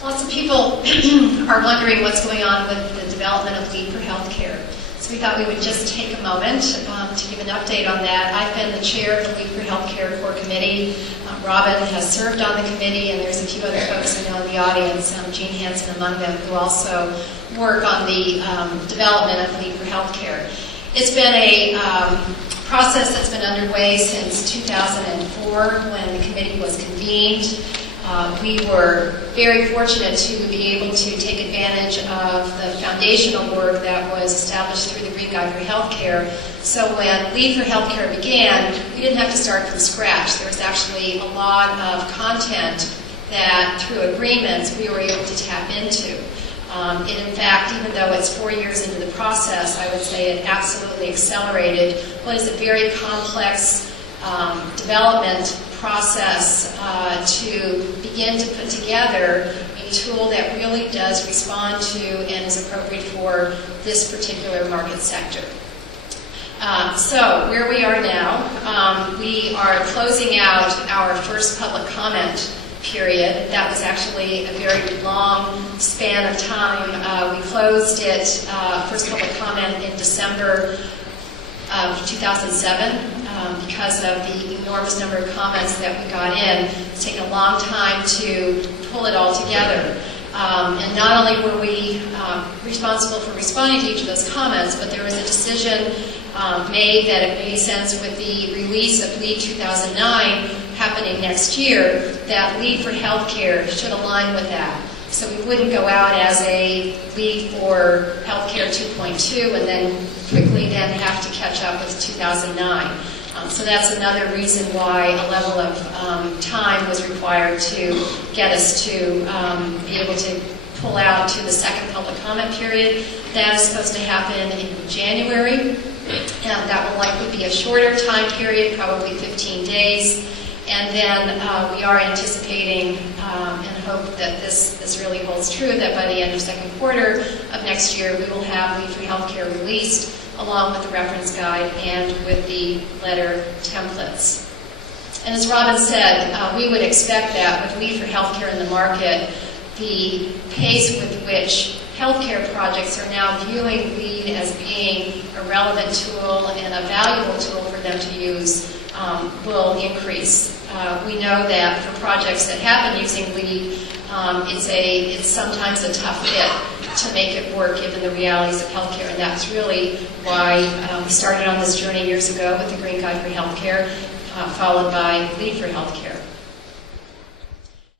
Lots of people are wondering what's going on with the development of LEED for Healthcare. So we thought we would just take a moment to give an update on that. I've been the chair of the LEED for Healthcare Core Committee. Robin has served on the committee, and there's a few other folks I know in the audience, Jean Hansen among them, who also work on the development of LEED for Healthcare. It's been a process that's been underway since 2004 when the committee was convened. We were very fortunate to be able to take advantage of the foundational work that was established through the Green Guide for Healthcare. So when LEED for Healthcare began, we didn't have to start from scratch. There was actually a lot of content that, through agreements, we were able to tap into. And in fact, even though it's 4 years into the process, I would say it absolutely accelerated what is a very complex development process to begin to put together a tool that really does respond to and is appropriate for this particular market sector. So where we are now, we are closing out our first public comment period. That was actually a very long span of time. We closed it, first public comment, in December of 2007. Because of the enormous number of comments that we got in. It's taken a long time to pull it all together. And not only were we responsible for responding to each of those comments, but there was a decision made that it made sense with the release of LEED 2009 happening next year, that LEED for Healthcare should align with that. So we wouldn't go out as a LEED for Healthcare 2.2 and then quickly then have to catch up with 2009. So that's another reason why a level of time was required to get us to be able to pull out to the second public comment period. That is supposed to happen in January, and that will likely be a shorter time period, probably 15 days. And then we are anticipating and hope that this really holds true, that by the end of second quarter of next year we will have LEED for Healthcare released, along with the reference guide and with the letter templates. And as Robin said, we would expect that with LEED for Healthcare in the market, the pace with which healthcare projects are now viewing LEED as being a relevant tool and a valuable tool for them to use will increase. We know that for projects that have been using LEED, it's sometimes a tough fit to make it work given the realities of healthcare, and that's really why we started on this journey years ago with the Green Guide for Healthcare, followed by LEED for Healthcare.